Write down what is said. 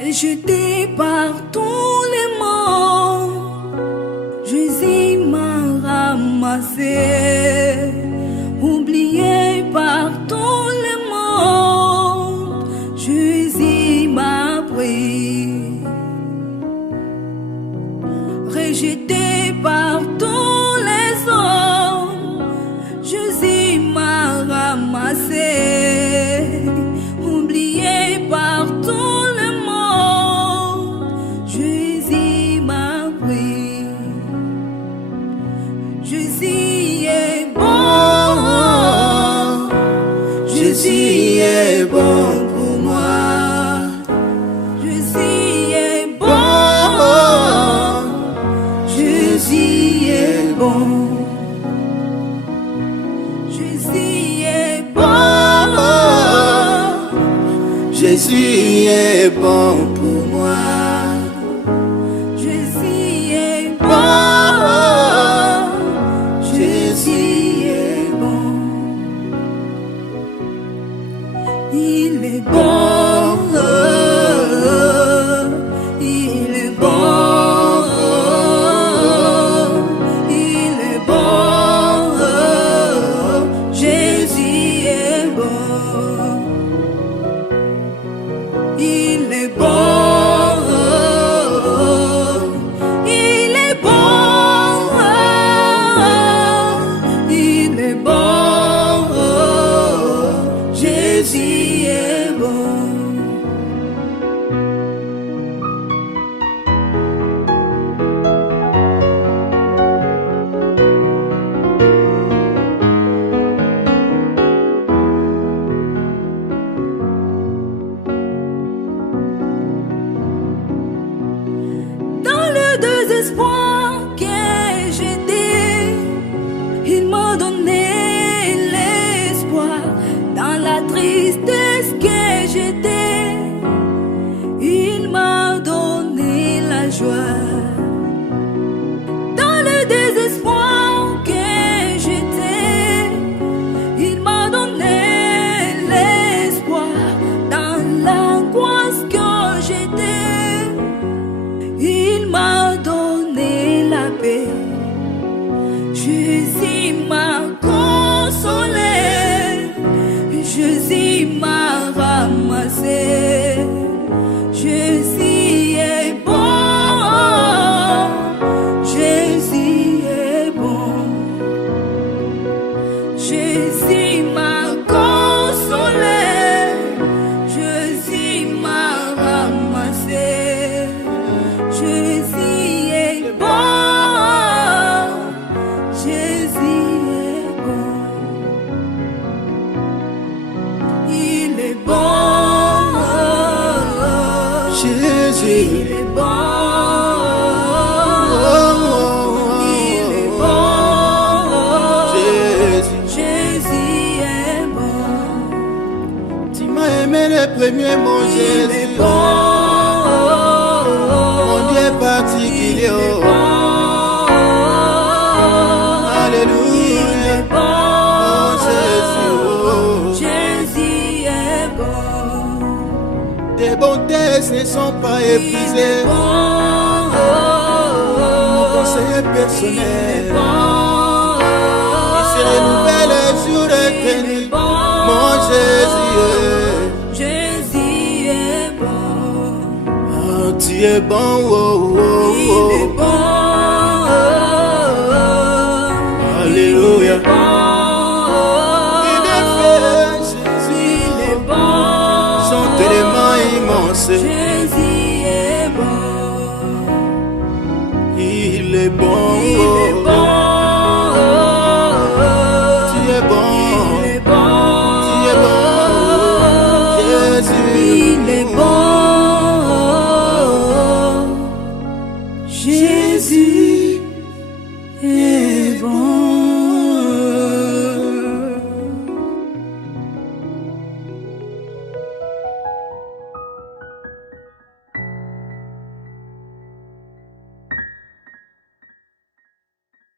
Rejeté par tous les mondes, Jésus m'a ramassé. Oublié par tous les mondes, Jésus m'a pris. Rejeté par tous les hommes, Jésus m'a ramassé. Oublié par tous les mondes, Jésus m'a pris. Jésus est bon, Jésus est bon pour moi. Jésus est bon, Jésus est bon. Jésus est bon, Jésus est bon pour moi. Jésus est bon, Jésus est bon. Il est bon, il est bon, il est bon, Jésus est bon. Il est bon, il est bon, il est bon, Jésus est bon. Dans le désespoir que j'étais, il m'a donné l'espoir. Dans la tristesse que j'étais, il m'a donné la joie. Dans le désespoir que j'étais, il m'a donné l'espoir. Dans l'angoisse que j'étais, il m'a donné la paix. Jésus m'a consolé. Jésus m'a ramassé. Jésus est bon. Jésus est bon. Jésus m'a consolé. Jésus m'a ramassé. Jésus est bon, Jésus est bon. Il est bon, Jésus il est bon, il est bon, Jésus, Jésus est bon. tu m'as aimé le premier, mon Il est Jésus. bon, Mon Dieu particulier. il est bon, Alléluia. il est bon, Oh, Jésus. Jésus est bon. Tes bontés ne sont pas Il est épuisées. bon, Mon conseiller il est personnel. bon, Il se renouvelle le jour éternel. Mon Jésus. Jésus est bon, Oh, tu es bon. Oh, oh, il oh. est bon, Alléluia. il est bon, Il est fait, Jésus. il est bon, Sont tellement immenses. Jésus est bon, Il est bon. il est bon, Tu es bon. il est bon, Tu es bon. Jésus. il est bon, Jésus est